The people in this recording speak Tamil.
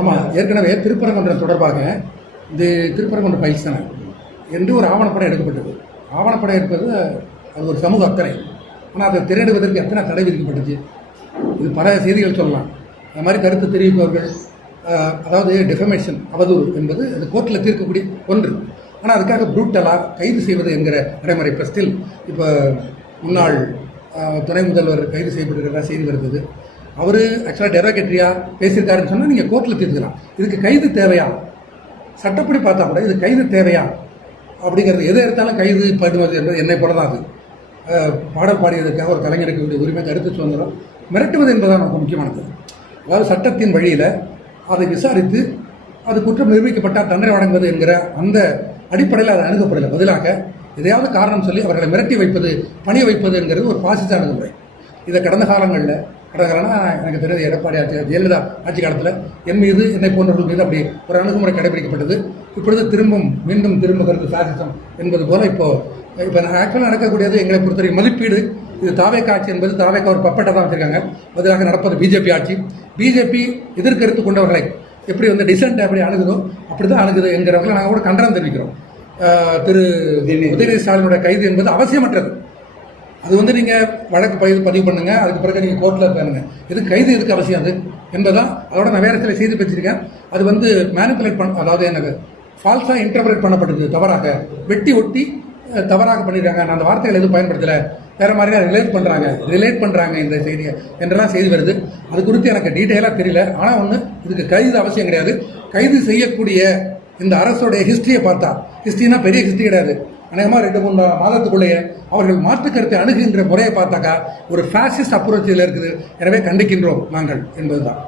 ஆமாம், ஏற்கனவே திருப்பரங்குன்றம் தொடர்பாக இது திருப்பரங்குன்றம் ஃபைல்ஸ் தானே என்று ஒரு ஆவணப்படம் எடுக்கப்பட்டது. ஆவணப்படம் எடுப்பது அது ஒரு சமூக அக்கறை. ஆனால் அதை திரையிடுவதற்கு எத்தனை தடை விதிக்கப்பட்டுச்சு? இது பல செய்திகள் சொல்லலாம். அது மாதிரி கருத்து தெரிவிப்பவர்கள், அதாவது டிஃபமேஷன், அவதூறு என்பது அது கோர்ட்டில் தீர்க்கக்கூடிய ஒன்று. ஆனால் அதுக்காக ப்ரூட்டலாக கைது செய்வது என்கிற நடைமுறை ஸ்டில் இப்போ முன்னாள் துணை முதல்வர் கைது செய்யப்பட்டிருக்கிறதா செய்தி வருது. அவர் ஆக்சுவலாக டெரோகேட்டரியாக பேசியிருக்காருன்னு சொன்னால் நீங்கள் கோர்ட்டில் தீர்த்துக்கலாம். இதுக்கு கைது தேவையா? சட்டப்படி பார்த்தா கூட இது கைது தேவையா அப்படிங்கிறது எதை எடுத்தாலும் கைது பண்ணுவது என்பது என்னை போல தான். அது பாடல் பாடியதற்காக ஒரு கலைஞருக்கு உரிமை, கருத்து சுதந்திரம், மிரட்டுவது என்பதுதான் நமக்கு முக்கியமானது. அதாவது சட்டத்தின் வழியில் அதை விசாரித்து அது குற்றம் நிரூபிக்கப்பட்டால் தண்டனை வழங்குவது என்கிற அந்த அடிப்படையில் அது அணுகப்படலை. பதிலாக எதையாவது காரணம் சொல்லி அவர்களை மிரட்டி வைப்பது, பணிய வைப்பது என்கிறது ஒரு பாசிச அணுகுமுறை. இதை கடந்த காலங்களில் எனக்கு தெரிஞ்ச எடப்பாடி ஜெயலலிதா ஆட்சி காலத்தில் என் மீது, என்னை போன்றவர்கள் மீது அப்படி ஒரு அணுகுமுறை கடைபிடிக்கப்பட்டது. இப்பொழுது மீண்டும் திரும்புகிறது பாசிசம் என்பது போல இப்போ ஆக்சுவலாக நடக்கக்கூடியது. எங்களை பொறுத்தவரை மதிப்பீடு, இது தாவேக்கா ஆட்சி என்பது தாவேக்கா ஒரு பப்பட்டை தான் வச்சிருக்காங்க. பதிலாக நடப்பது பிஜேபி ஆட்சி. பிஜேபி எதிர்கருத்து கொண்டவர்களை எப்படி டிசென்ட் எப்படி அணுகுதோ அப்படி தான் அணுகுது என்கிறவர்களை நாங்கள் கூட கண்டனம் தெரிவிக்கிறோம். திரு உதயநிதி ஸ்டாலினுடைய கைது என்பது அவசியமற்றது. அது நீங்கள் வழக்கு பதிவு பண்ணுங்க, அதுக்கு பிறகு நீங்கள் கோர்ட்டில் பாருங்க. இது கைது எதுக்கு அவசியம் அது என்பதான். அதோட நான் வேறு சில செய்தி வச்சிருக்கேன். அது மேனிப்புலேட் அதாவது எனக்கு ஃபால்ஸாக இன்டர்பிரேட் பண்ணப்பட்டது, தவறாக வெட்டி ஒட்டி தவறாக பண்ணியிருக்காங்க. நான் அந்த வார்த்தைகள் எதுவும் பயன்படுத்தலை, வேறு மாதிரியாக ரிலேட் பண்ணுறாங்க இந்த செய்தியை என்றெல்லாம் செய்தி வருது. அது குறித்து எனக்கு டீட்டெயிலாக தெரியல. ஆனால் ஒன்று, இதுக்கு கைது அவசியம் கிடையாது. கைது செய்யக்கூடிய இந்த அரசுடைய ஹிஸ்ட்ரியை பார்த்தா, ஹிஸ்ட்ரினா பெரிய ஹிஸ்ட்ரி கிடையாது, அநேகமாக 2-3 மாதத்துக்குள்ளேயே அவர்கள் மாற்று கருத்தை அணுகுகின்ற முறையை பார்த்தாக்கா ஒரு ஃபேசிஸ்ட் அப்ரோச்சில் இருக்குது. எனவே கண்டிக்கின்றோம் நாங்கள் என்பதுதான்.